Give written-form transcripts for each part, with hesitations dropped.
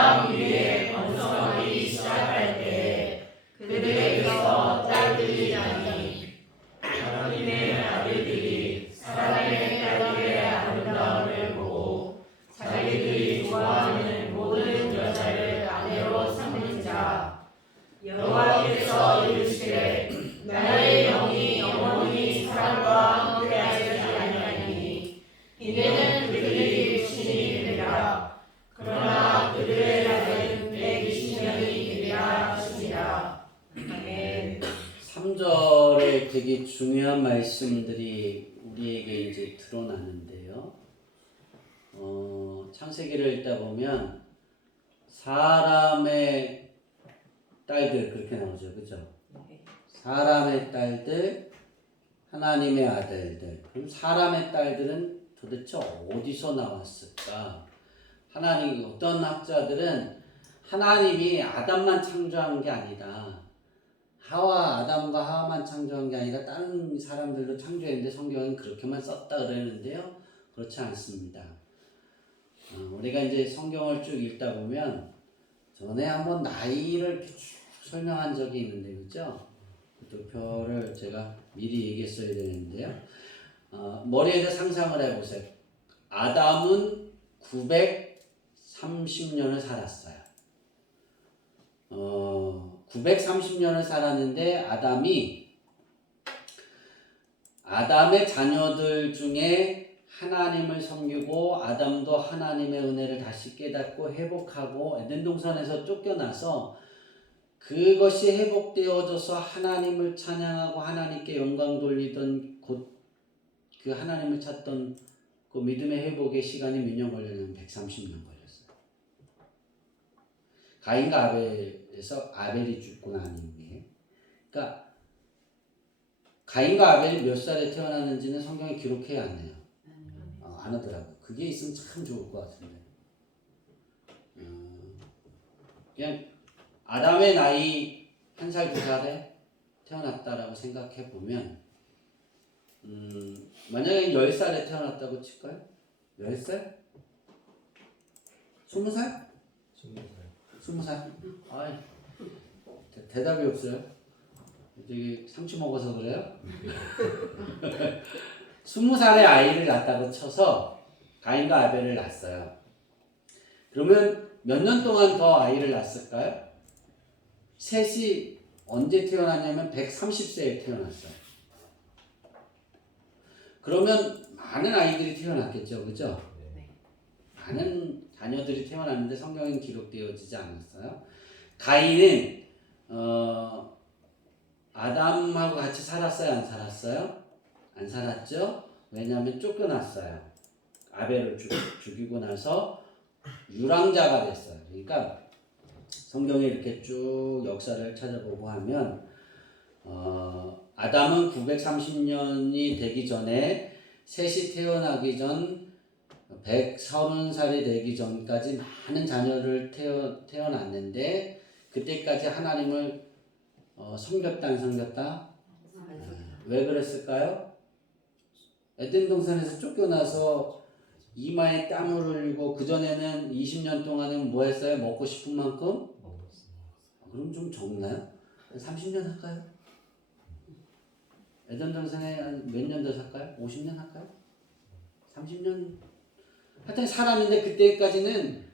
땅 위에 번성하기 시작할 때 그들에게서 딸들이 나니 하나님의 아들들이 사람의 딸들의 아름다움을 보고 자기들이 좋아하는 모든 여자를 아내로 삼는 자 여호와께서 이르시되 나의 영이 영원히 사람과 함께하지 아니하니 이는 그들이 육신이 되리라. 그러나 그들의 날은 120년이 되리라 하시니라. 아멘. 3절에 되게 중요한 말씀들이 우리에게 이제 드러나는데요. 창세기를 읽다 보면 사람의 딸들 그렇게 나오죠, 그죠? 사람의 딸들, 하나님의 아들들. 그럼 사람의 딸들은 도대체 어디서 나왔을까? 하나님 어떤 학자들은 하나님이 아담만 창조한 게 아니다. 아담과 하와만 창조한 게 아니라 다른 사람들도 창조했는데 성경은 그렇게만 썼다 그러는데요. 그렇지 않습니다. 우리가 이제 성경을 쭉 읽다 보면 전에 한번 나이를 이렇게 쭉 설명한 적이 있는데 그죠? 그 표를 제가 미리 얘기했어야 되는데요. 머리에다 상상을 해보세요. 아담은 930년을 살았어요. 930년을 살았는데 아담의 자녀들 중에 하나님을 섬기고 아담도 하나님의 은혜를 다시 깨닫고 회복하고 에덴 동산에서 쫓겨나서 그것이 회복되어져서 하나님을 찬양하고 하나님께 영광 돌리던 곧 그 하나님을 찾던 그 믿음의 회복의 시간이 몇 년 걸렸냐면 130년 걸렸어요. 가인과 아벨에서 아벨이 죽고 난 이후에, 그러니까 가인과 아벨이 몇 살에 태어났는지는 성경에 기록해야 안 해요. 안 하더라고요. 그게 있으면 참 좋을 것 같은데. 그냥 아담의 나이 1살, 2살에 태어났다라고 생각해 보면, 만약에 10살에 태어났다고 칠까요? 10살? 20살? 20살? 아이, 대답이 없어요. 되게 상처 먹어서 그래요? 20살의 아이를 낳았다고 쳐서 가인과 아벨을 낳았어요. 그러면 몇 년 동안 더 아이를 낳았을까요? 셋이 언제 태어났냐면 130세에 태어났어요. 그러면 많은 아이들이 태어났겠죠, 그죠? 많은 자녀들이 태어났는데 성경엔 기록되어지지 않았어요. 가인은 아담하고 같이 살았어요, 안 살았어요? 안 살았죠? 왜냐하면 쫓겨났어요. 아벨을 죽이고 나서 유랑자가 됐어요. 그러니까 성경에 이렇게 쭉 역사를 찾아보고 하면 아담은 930년이 되기 전에 셋이 태어나기 전 130살이 되기 전까지 많은 자녀를 태어났는데 그때까지 하나님을 섬겼다 안 섬겼다? 왜 그랬을까요? 에덴 동산에서 쫓겨나서 이마에 땀을 흘리고 그전에는 20년 동안은 뭐 했어요? 먹고 싶은 만큼? 그럼 좀 적나요? 30년 할까요? 에덴 동산에 몇 년 더 살까요? 50년 할까요? 30년? 하여튼 살았는데 그때까지는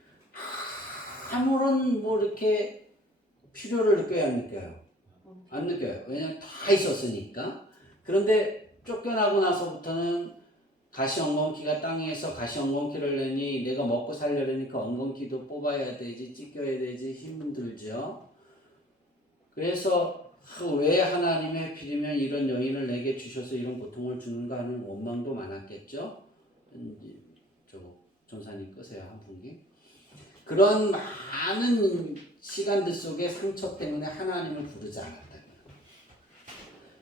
아무런 뭐 이렇게 필요를 느껴요, 안 느껴요? 안 느껴요. 왜냐면 다 있었으니까. 그런데 쫓겨나고 나서부터는 가시 엉겅퀴가 땅에서 가시 엉겅퀴를 내니 내가 먹고 살려니까 엉겅퀴도 뽑아야 되지, 찢겨야 되지, 힘들죠. 그래서 왜 하나님이 하필이면 이런 여인을 내게 주셔서 이런 고통을 주는가 하는 원망도 많았겠죠. 저 전사님 끄세요, 한 분기. 그런 많은 시간들 속에 상처 때문에 하나님을 부르지 않았다.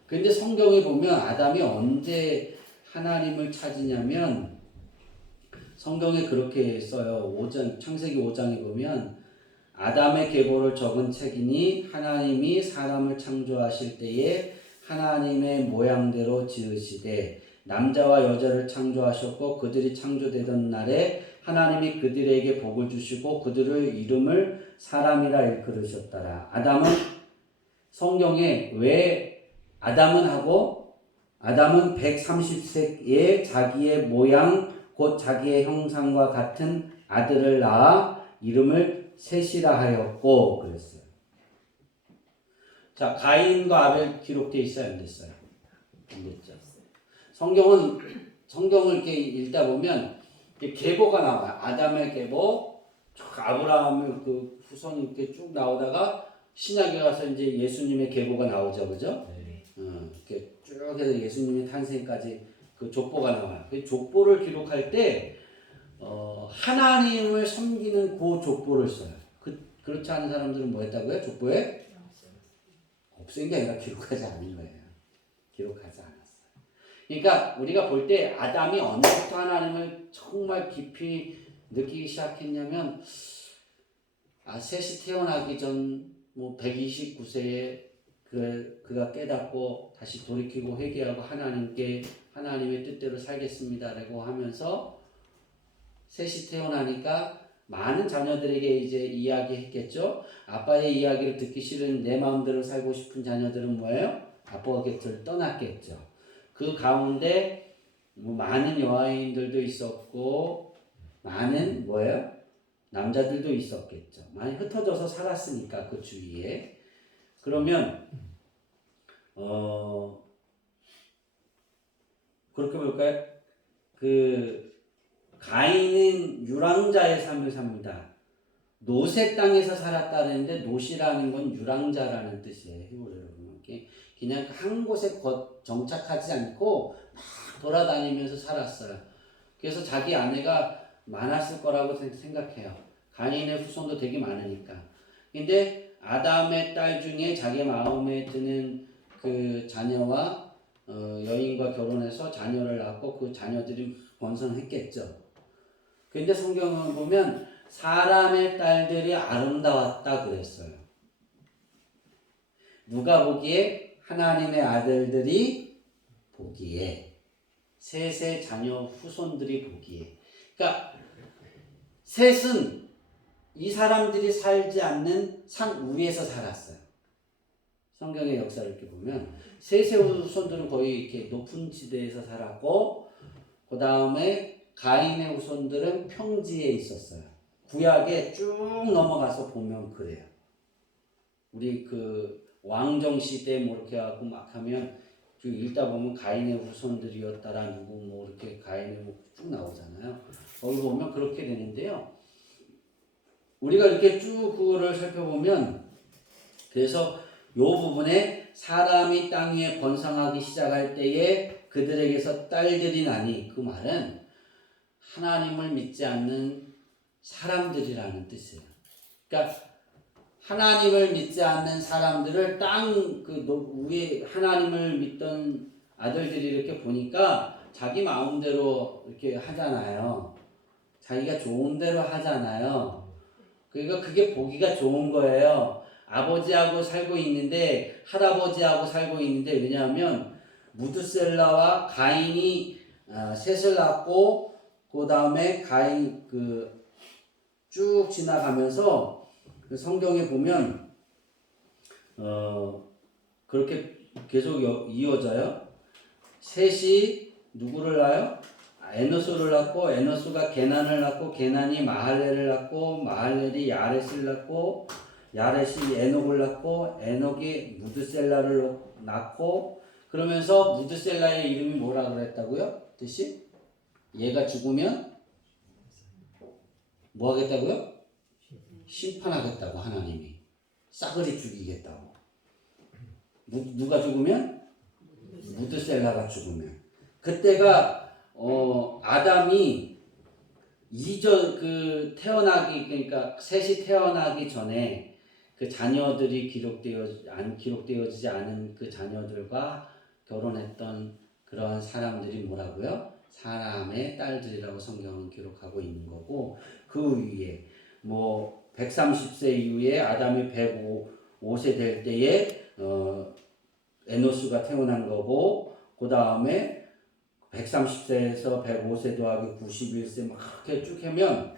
그런데 성경에 보면 아담이 언제 하나님을 찾으냐면 성경에 그렇게 써요. 창세기 5장에 보면 아담의 계보를 적은 책이니 하나님이 사람을 창조하실 때에 하나님의 모양대로 지으시되 남자와 여자를 창조하셨고 그들이 창조되던 날에 하나님이 그들에게 복을 주시고 그들의 이름을 사람이라 일컬으셨더라. 아담은 성경에 왜 아담은 하고 아담은 130세에 자기의 모양 곧 자기의 형상과 같은 아들을 낳아 이름을 셋이라 하였고 그랬어요. 자, 가인과 아벨 기록되어 있어요, 안 됐어요? 안 됐죠. 성경을 이렇게 읽다 보면 계보가 나와요. 아담의 계보, 아브라함의 그 후손이 이렇게 쭉 나오다가 신약에 가서 이제 예수님의 계보가 나오죠, 그죠? 이렇게 쭉 해서 예수님의 탄생까지 그 족보가 나와요. 그 족보를 기록할 때 하나님을 섬기는 그 족보를 써요. 그렇지 않은 사람들은 뭐 했다고요? 족보에? 없앤 게 아니라 기록하지 않은 거예요. 기록하지 않았어요. 그러니까 우리가 볼 때 아담이 언제부터 하나님을 정말 깊이 느끼기 시작했냐면 셋이 태어나기 전 뭐 129세에 그가 깨닫고 다시 돌이키고 회개하고 하나님의 뜻대로 살겠습니다라고 하면서 셋이 태어나니까 많은 자녀들에게 이제 이야기했겠죠. 아빠의 이야기를 듣기 싫은 내 마음대로 살고 싶은 자녀들은 뭐예요? 아빠 곁을 떠났겠죠. 그 가운데 뭐 많은 여아인들도 있었고 많은 뭐예요? 남자들도 있었겠죠. 많이 흩어져서 살았으니까 그 주위에. 그러면 그렇게 볼까요? 가인은 유랑자의 삶을 삽니다. 노새 땅에서 살았다는데 노시라는 건 유랑자라는 뜻이에요. 히브리어로 보면 그냥 한 곳에 정착하지 않고 막 돌아다니면서 살았어요. 그래서 자기 아내가 많았을 거라고 생각해요. 가인의 후손도 되게 많으니까. 근데 아담의 딸 중에 자기 마음에 드는 그 자녀와 여인과 결혼해서 자녀를 낳고 그 자녀들이 번성했겠죠. 근데 성경을 보면 사람의 딸들이 아름다웠다 그랬어요. 누가 보기에? 하나님의 아들들이 보기에, 셋의 자녀 후손들이 보기에. 그러니까 셋은 이 사람들이 살지 않는 산 위에서 살았어요. 성경의 역사를 이렇게 보면 셋의 후손들은 거의 이렇게 높은 지대에서 살았고, 그 다음에 가인의 후손들은 평지에 있었어요. 구약에 쭉 넘어가서 보면 그래요. 우리 그 왕정 시대 뭐 이렇게 하고 막 하면 읽다 보면 가인의 후손들이었다라 누구 뭐 이렇게 가인의 쭉 나오잖아요. 거기 보면 그렇게 되는데요. 우리가 이렇게 쭉 그거를 살펴보면 그래서 이 부분에 사람이 땅 위에 번성하기 시작할 때에 그들에게서 딸들이 나니 그 말은 하나님을 믿지 않는 사람들이라는 뜻이에요. 그러니까 하나님을 믿지 않는 사람들을 땅 그 위에 하나님을 믿던 아들들이 이렇게 보니까 자기 마음대로 이렇게 하잖아요. 자기가 좋은 대로 하잖아요. 그러니까 그게 보기가 좋은 거예요. 아버지하고 살고 있는데 할아버지하고 살고 있는데 왜냐하면 무드셀라와 가인이 셋을 낳고 그 다음에 가인 쭉 지나가면서 성경에 보면 그렇게 계속 이어져요. 셋이 누구를 낳아요? 에노스를 낳고 에노스가 게난을 낳고 게난이 마할렐을 낳고 마할렐이 야렛을 낳고 야렛이 에녹을 낳고 에녹이 무드셀라를 낳고 그러면서 무드셀라의 이름이 뭐라 그랬다고요? 뜻이? 얘가 죽으면 뭐 하겠다고요? 심판하겠다고 하나님이 싸그리 죽이겠다고. 누가 죽으면? 무드셀라가 죽으면. 그때가 아담이 태어나기 그러니까 셋이 태어나기 전에 그 자녀들이 기록되어지지 않은 그 자녀들과 결혼했던 그러한 사람들이 뭐라고요? 사람의 딸들이라고 성경은 기록하고 있는 거고 그 위에 뭐 130세 이후에 아담이 105세 될 때에 에노스가 태어난 거고 그 다음에 130세에서 105세 더하기 91세 막 이렇게 쭉 하면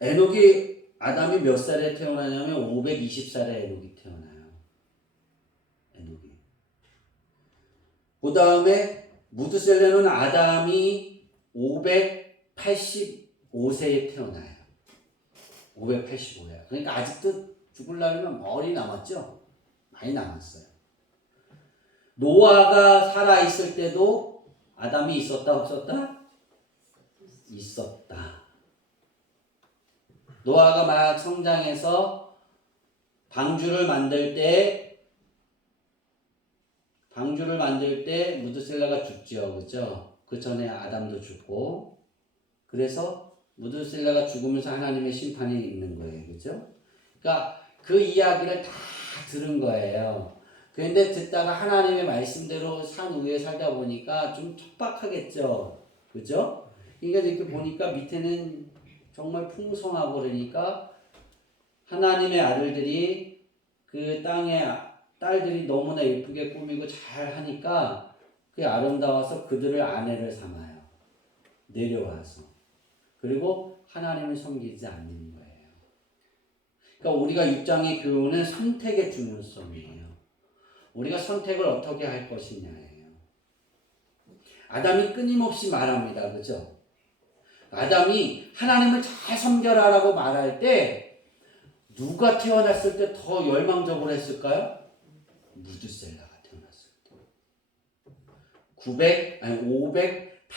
에녹이 아담이 몇 살에 태어나냐면 520살에 에녹이 태어나요. 에녹이. 그 다음에 무드셀레는 아담이 585세에 태어나요. 585야. 그러니까 아직도 죽으려면 머리 남았죠? 많이 남았어요. 노아가 살아있을 때도 아담이 있었다 없었다? 있었다. 노아가 막 성장해서 방주를 만들 때 무드셀라가 죽죠. 그죠? 그 전에 아담도 죽고. 그래서 무드셀라가 죽으면서 하나님의 심판이 있는 거예요. 그죠? 그러니까 그 이야기를 다 들은 거예요. 그런데 듣다가 하나님의 말씀대로 산 위에 살다 보니까 좀 척박하겠죠. 그죠? 그러니까 이렇게 보니까 밑에는 정말 풍성하고 그러니까 하나님의 아들들이 그 땅의 딸들이 너무나 예쁘게 꾸미고 잘 하니까 그게 아름다워서 그들을 아내를 삼아요. 내려와서. 그리고 하나님을 섬기지 않는 거예요. 그러니까 우리가 6장의 교훈은 선택의 중요성이에요. 우리가 선택을 어떻게 할 것이냐예요. 아담이 끊임없이 말합니다. 그죠? 아담이 하나님을 잘 섬겨라라고 말할 때 누가 태어났을 때 더 열망적으로 했을까요? 무드셀라가 태어났을 때.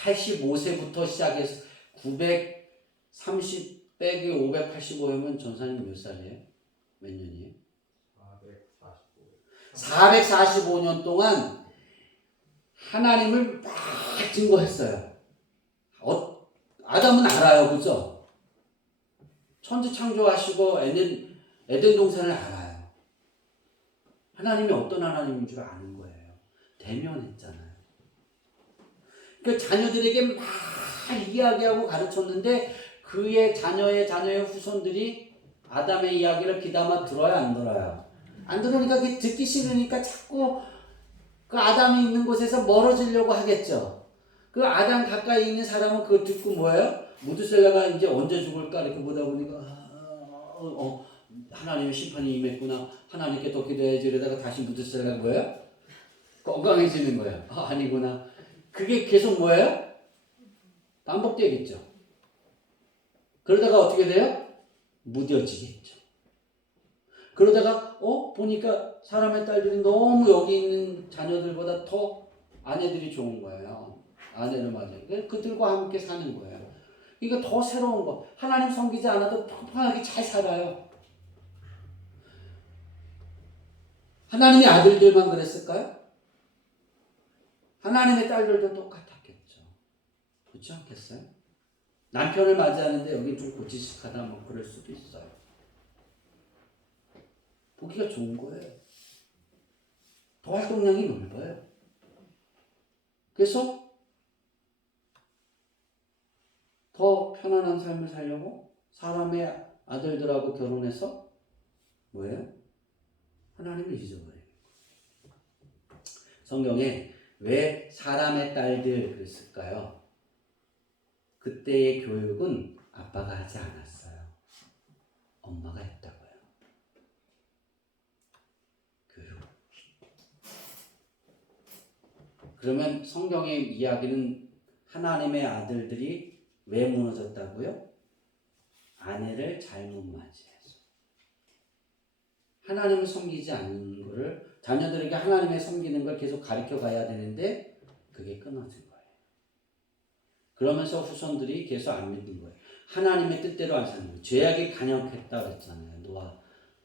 585세부터 시작해서 930 빼기 585면 전사님 몇 살이에요? 몇 년이에요? 445년 동안 하나님을 막 증거했어요. 아담은 알아요. 그죠? 천지 창조하시고 에덴 동산을 알아요. 하나님이 어떤 하나님인 줄 아는 거예요. 대면했잖아요. 그 자녀들에게 막 이야기하고 가르쳤는데 그의 자녀의 후손들이 아담의 이야기를 귀담아 들어야 안 들어요? 안 들으니까 그게 듣기 싫으니까 자꾸 그 아담이 있는 곳에서 멀어지려고 하겠죠. 그 아담 가까이 있는 사람은 그거 듣고 뭐예요? 무드셀라가 이제 언제 죽을까 이렇게 보다 보니까 하나님의 심판이 임했구나. 하나님께 더 기도해야지. 이러다가 다시 무드셀라가 뭐예요? 건강해지는 거예요. 아니구나. 그게 계속 뭐예요? 반복되겠죠. 그러다가 어떻게 돼요? 무뎌지겠죠. 그러다가 보니까 사람의 딸들이 너무 여기 있는 자녀들보다 더 아내들이 좋은 거예요. 아내를 맞아요. 그들과 함께 사는 거예요. 이거 더 새로운 거. 하나님 섬기지 않아도 평평하게 잘 살아요. 하나님의 아들들만 그랬을까요? 하나님의 딸들도 똑같았겠죠. 그렇지 않겠어요? 남편을 맞이하는데 여기 좀 고지식하다 뭐 그럴 수도 있어요. 보기가 좋은 거예요. 더 활동량이 넓어요. 그래서 더 편안한 삶을 살려고 사람의 아들들하고 결혼해서 뭐예요? 하나님을 잊어버려요. 성경에 왜 사람의 딸들 그랬을까요? 그때의 교육은 아빠가 하지 않았어요. 엄마가 했다고요. 교육. 그러면 성경의 이야기는 하나님의 아들들이 왜 무너졌다고요? 아내를 잘못 맞이해서. 하나님을 섬기지 않는 거를 자녀들에게 하나님을 섬기는 걸 계속 가르쳐 가야 되는데 그게 끊어진 거예요. 그러면서 후손들이 계속 안 믿는 거예요. 하나님의 뜻대로 안 사는 거예요. 죄악이 간역했다 그랬잖아요. 노아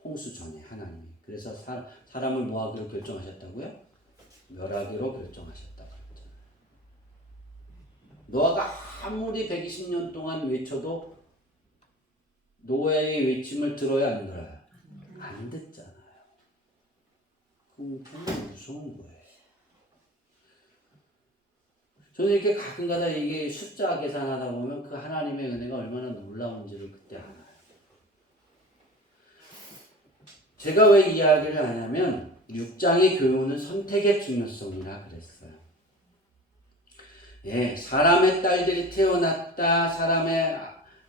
홍수 전에 하나님이. 그래서 사람을 뭐 하기로 결정하셨다고요? 멸하기로 결정하셨다고 그랬잖아요. 노아가 아무리 120년 동안 외쳐도 노아의 외침을 들어야 안 들어요? 안 듣잖아요. 그럼 정말 무서운 거예요. 저는 이렇게 가끔가다 이게 숫자 계산하다 보면 그 하나님의 은혜가 얼마나 놀라운지를 그때 알아요. 제가 왜 이야기를 하냐면 6장의 교훈은 선택의 중요성이라 그랬어요. 예, 사람의 딸들이 태어났다. 사람의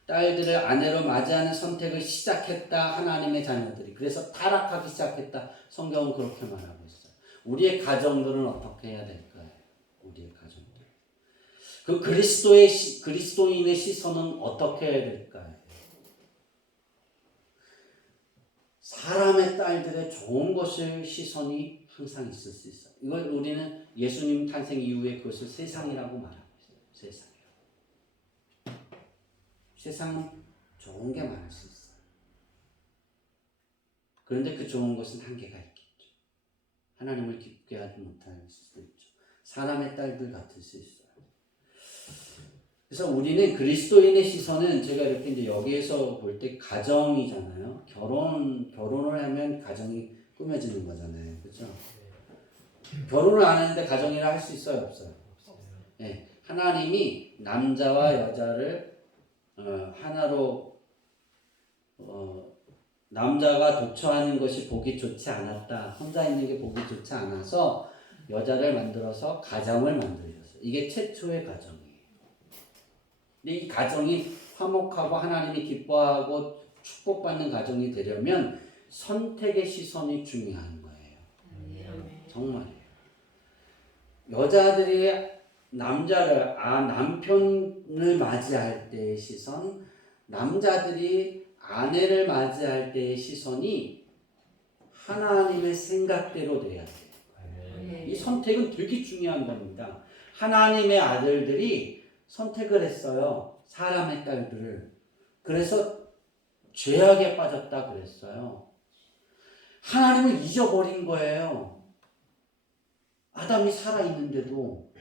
딸들을 아내로 맞이하는 선택을 시작했다. 하나님의 자녀들이. 그래서 타락하기 시작했다. 성경은 그렇게 말하고 있어요. 우리의 가정들은 어떻게 해야 될까요? 우리의 가정들. 그 그리스도인의 시선은 어떻게 해야 될까요? 사람의 딸들의 좋은 것을 시선이 항상 있을 수 있어요. 이걸 우리는 예수님 탄생 이후에 그것을 세상이라고 말하고 있어요. 세상이라고. 세상은 좋은 게 많을 수 있어요. 그런데 그 좋은 것은 한계가 있겠죠. 하나님을 기쁘게 하지 못할 수도 있죠. 사람의 딸들 같을 수 있어요. 그래서 우리는 그리스도인의 시선은 제가 이렇게 이제 여기에서 볼 때 가정이잖아요. 결혼을 하면 가정이 꾸며지는 거잖아요. 그렇죠? 결혼을 안 했는데 가정이라 할 수 있어요, 없어요? 네. 하나님이 남자와 여자를 하나로 남자가 독처하는 것이 보기 좋지 않았다. 혼자 있는 게 보기 좋지 않아서 여자를 만들어서 가정을 만들었어요. 이게 최초의 가정이에요. 근데 이 가정이 화목하고 하나님이 기뻐하고 축복받는 가정이 되려면 선택의 시선이 중요한 거예요. 정말이에요. 여자들이 남편을 맞이할 때의 시선, 남자들이 아내를 맞이할 때의 시선이 하나님의 생각대로 돼야 돼요. 이 선택은 되게 중요한 겁니다. 하나님의 아들들이 선택을 했어요. 사람의 딸들을. 그래서 죄악에 빠졌다 그랬어요. 하나님을 잊어버린 거예요. 아담이 살아있는데도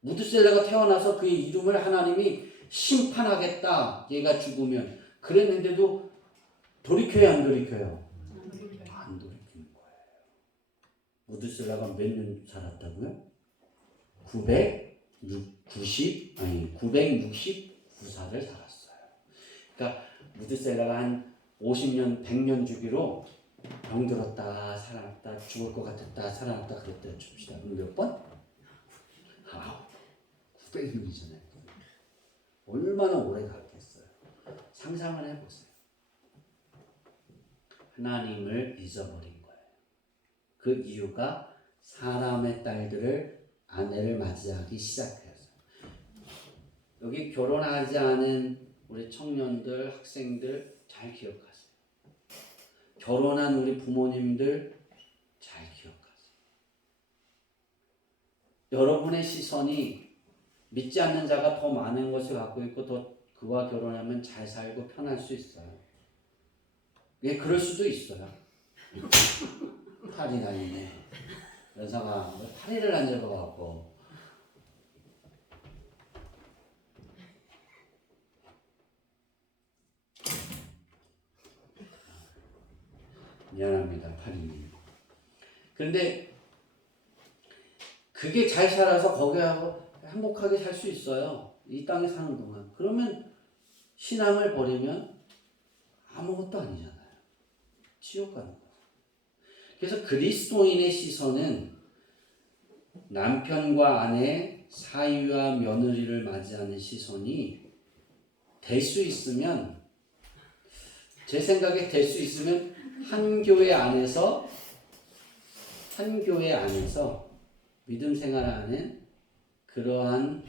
무드셀라가 태어나서 그의 이름을 하나님이 심판하겠다. 얘가 죽으면. 그랬는데도 돌이켜야 안 돌이켜요? 안 돌이키는 거예요. 무드셀라가 몇 년 살았다고요? 964를 살았어요. 그러니까 무드셀라가 한 50년, 100년 주기로 병들었다, 살아났다, 죽을 것 같았다, 살아났다 그랬다 줍시다. 그럼 몇 번? 900년이잖아요. 얼마나 오래 갔겠어요. 상상을 해보세요. 하나님을 잊어버린 거예요. 그 이유가 사람의 딸들을 아내를 맞이하기 시작해서. 여기 결혼하지 않은 우리 청년들, 학생들 잘 기억하세요. 결혼한 우리 부모님들 잘 기억하세요. 여러분의 시선이 믿지 않는 자가 더 많은 것을 갖고 있고 더 그와 결혼하면 잘 살고 편할 수 있어요. 예, 그럴 수도 있어요. 팔이 다니네. 연상아, 왜 파리를 안 잡아갖고. 미안합니다, 파리님. 그런데 그게 잘 살아서 거기하고 행복하게 살 수 있어요. 이 땅에 사는 동안. 그러면 신앙을 버리면 아무것도 아니잖아요. 지옥 가는 거예요. 그래서 그리스도인의 시선은 남편과 아내, 사위와 며느리를 맞이하는 시선이 될 수 있으면, 제 생각에 될 수 있으면 한 교회 안에서 믿음 생활하는 그러한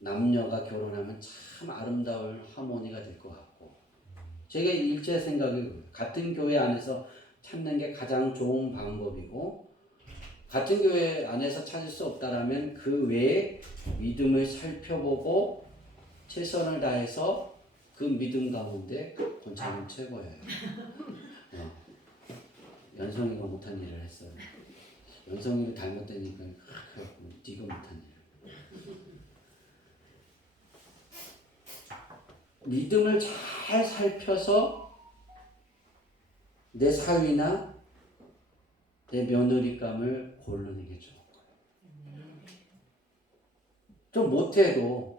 남녀가 결혼하면 참 아름다울 하모니가 될 것 같고, 제가 일제 생각이 같은 교회 안에서 찾는 게 가장 좋은 방법이고, 같은 교회 안에서 찾을 수 없다라면 그 외에 믿음을 살펴보고 최선을 다해서 그 믿음 가운데 권장은 최고예요. 연성이가 못한 일을 했어요. 연성이를 닮았다니까 네가 못한 일. 믿음을 잘 살펴서 내 사위나 내 며느리감을 고르는 게 좋은 거예요. 좀 못해도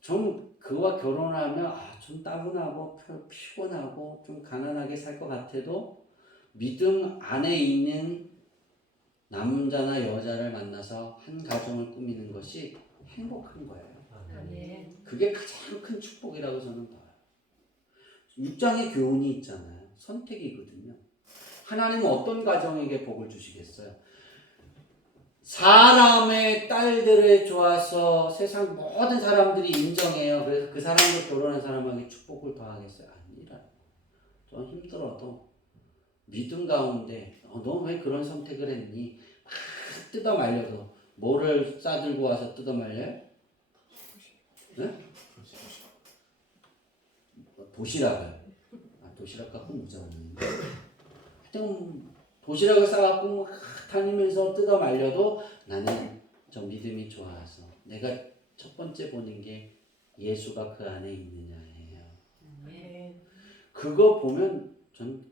좀 그와 결혼하면 좀 따분하고 피곤하고 좀 가난하게 살 것 같아도 믿음 안에 있는 남자나 여자를 만나서 한 가정을 꾸미는 것이 행복한 거예요. 아멘. 그게 가장 큰 축복이라고 저는 봐요. 6장의 교훈이 있잖아요. 선택이거든요. 하나님은 어떤 가정에게 복을 주시겠어요? 사람의 딸들을 좋아서 세상 모든 사람들이 인정해요. 그래서 그 사람과 결혼한 사람에게 축복을 더하겠어요? 아니라. 좀 힘들어도 믿음 가운데 너 왜 그런 선택을 했니? 막 뜯어 말려도 뭐를 싸들고 와서 뜯어 말려요? 네? 도시락을. 도시락 갖고 무자는데 하여튼 도시락을 싸갖고 막 다니면서 뜯어 말려도 나는 저 믿음이 좋아서 내가 첫 번째 보는 게 예수가 그 안에 있느냐예요. 그거 보면 전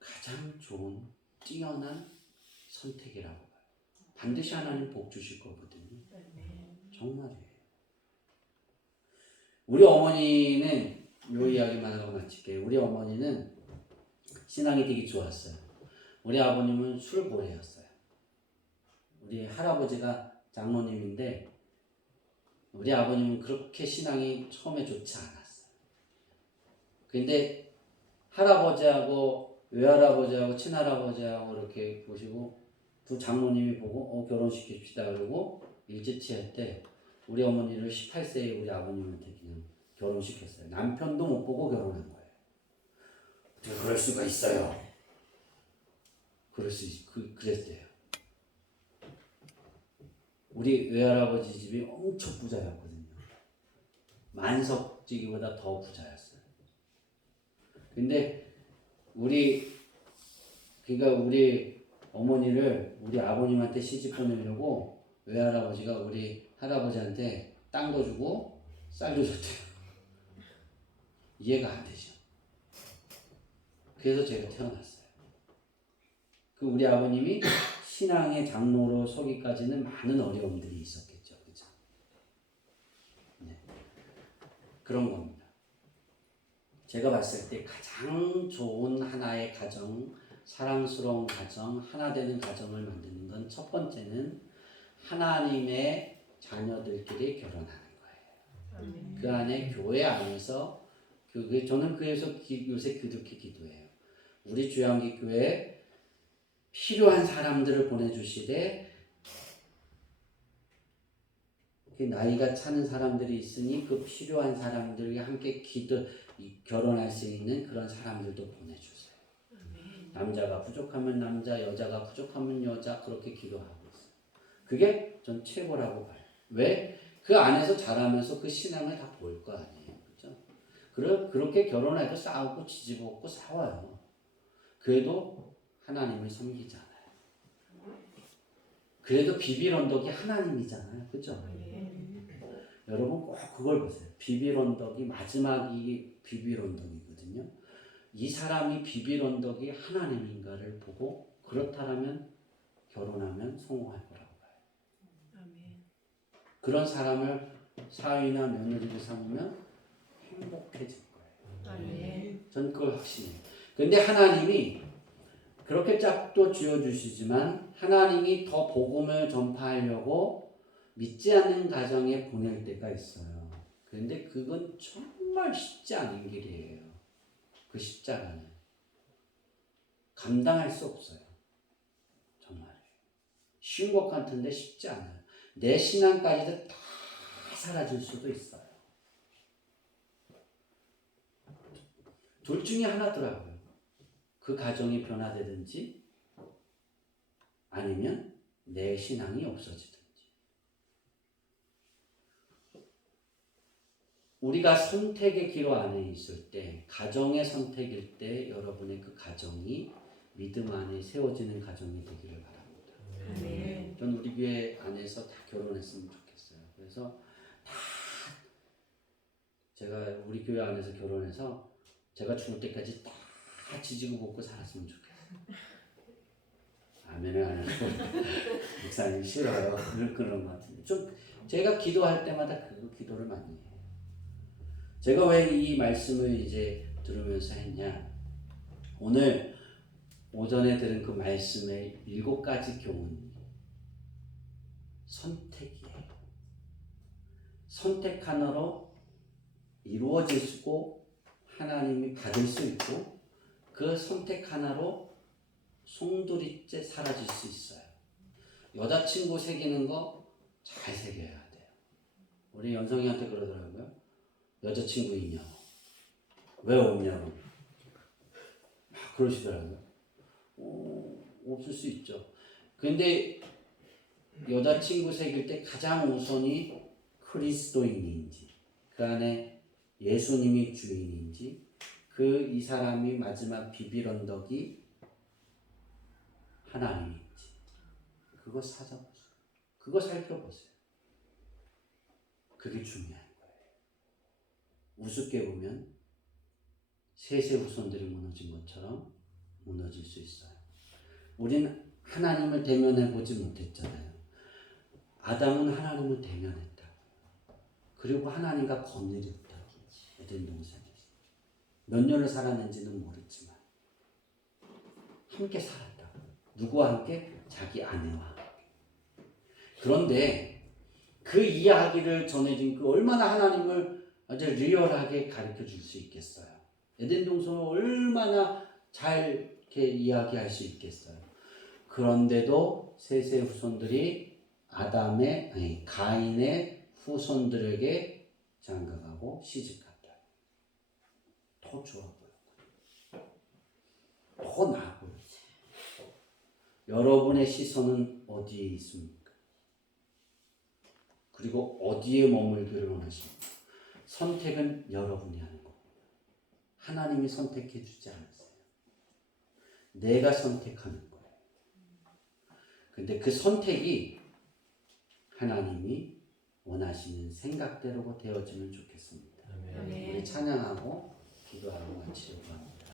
가장 좋은 뛰어난 선택이라고 봐요. 반드시 하나님 복 주실 거거든요. 정말이에요. 우리 어머니는 요 이야기만 하고 마칠게요. 우리 어머니는 신앙이 되게 좋았어요. 우리 아버님은 술고래였어요. 우리 할아버지가 장로님인데 우리 아버님은 그렇게 신앙이 처음에 좋지 않았어요. 근데 할아버지하고 외할아버지하고 친할아버지하고 이렇게 보시고 두 장로님이 보고 결혼시킵시다 그러고 일제치할 때 우리 어머니를 18세에 우리 아버님한테 그냥 결혼시켰어요. 남편도 못 보고 결혼한 거예요. 어떻게 그럴 수가 있어요. 그랬대요. 우리 외할아버지 집이 엄청 부자였거든요. 만석지기보다 더 부자였어요. 근데 그러니까 우리 어머니를 우리 아버님한테 시집 보내려고 외할아버지가 우리 할아버지한테 땅도 주고 쌀도 줬대요. 이해가 안 되죠. 그래서 제가 태어났어요. 그 우리 아버님이 신앙의 장로로 서기까지는 많은 어려움들이 있었겠죠. 그죠? 네. 그런 겁니다. 제가 봤을 때 가장 좋은 하나의 가정, 사랑스러운 가정, 하나 되는 가정을 만드는 건 첫 번째는 하나님의 자녀들끼리 결혼하는 거예요. 그 안에 교회 안에서 저는 그래서 요새 그렇게 기도해요. 우리 주양기 교회에 필요한 사람들을 보내주시되 나이가 차는 사람들이 있으니 그 필요한 사람들과 함께 결혼할 수 있는 그런 사람들도 보내주세요. 남자가 부족하면 남자, 여자가 부족하면 여자 그렇게 기도하고 있어요. 그게 전 최고라고 봐요. 왜? 그 안에서 자라면서 그 신앙을 다 볼 거 아니에요. 그렇죠? 그렇게 결혼해도 싸우고 지지볶고 싸워요. 그래도 하나님을 섬기잖아요. 그래도 비빌 언덕이 하나님이잖아요. 그죠? 여러분 꼭 그걸 보세요. 비빌 언덕이 마지막이 비빌 언덕이거든요. 이 사람이 비빌 언덕이 하나님인가를 보고 그렇다면 결혼하면 성공할 거라고 봐요. 그런 사람을 사위나 며느리로 삼으면 행복해질 거예요. 전 그걸 확신해요. 근데 하나님이 그렇게 짝도 지어주시지만 하나님이 더 복음을 전파하려고 믿지 않는 가정에 보낼 때가 있어요. 그런데 그건 정말 쉽지 않은 길이에요. 그 십자가는 감당할 수 없어요. 정말 쉬운 것 같은데 쉽지 않아요. 내 신앙까지도 다 사라질 수도 있어요. 둘 중에 하나더라고요. 그 가정이 변화되든지 아니면 내 신앙이 없어지든지. 우리가 선택의 기로 안에 있을 때, 가정의 선택일 때 여러분의 그 가정이 믿음 안에 세워지는 가정이 되기를 바랍니다. 저는 우리 교회 안에서 다 결혼했으면 좋겠어요. 그래서 다 제가 우리 교회 안에서 결혼해서 제가 죽을 때까지 다 지지고 볶고 살았으면 좋겠어요. 아멘을 안 하고 목사님 싫어요. 그런 것 같은데 좀 제가 기도할 때마다 그 기도를 많이 해요. 제가 왜 이 말씀을 이제 들으면서 했냐? 오늘 오전에 들은 그 말씀의 7가지 교훈 선택이에요. 선택 하나로 이루어지고 하나님이 받을 수 있고 그 선택 하나로 송두리째 사라질 수 있어요. 여자친구 새기는 거 잘 새겨야 돼요. 우리 연성이한테 그러더라고요. 여자친구 있냐고. 왜 없냐고. 막 그러시더라고요. 없을 수 있죠. 근데 여자친구 새길 때 가장 우선이 그리스도인인지 그 안에 예수님이 주인인지 그 이 사람이 마지막 비빌 언덕이 하나님인지 그거 찾아보세요. 그거 살펴보세요. 그게 중요한 거예요. 우습게 보면 셋의 후손들이 무너진 것처럼 무너질 수 있어요. 우리는 하나님을 대면해 보지 못했잖아요. 아담은 하나님을 대면했다. 그리고 하나님과 거느렸다. 에덴 동산에서. 몇 년을 살았는지는 모르지만 함께 살았다. 누구와 함께? 자기 아내와 함께. 그런데 그 이야기를 전해준 그 얼마나 하나님을 아주 리얼하게 가르쳐 줄 수 있겠어요. 에덴 동산을 얼마나 잘 이렇게 이야기할 수 있겠어요. 그런데도 셋의 후손들이 가인의 후손들에게 장가가고 시집갔다. 더 좋아 보여. 더 나아 보여. 여러분의 시선은 어디에 있습니까? 그리고 어디에 머물기를 원하십니까? 선택은 여러분이 하는 겁니다. 하나님이 선택해 주지 않으세요. 내가 선택하는 거예요. 근데 그 선택이 하나님이 원하시는 생각대로 되어지면 좋겠습니다. 아멘. 우리 찬양하고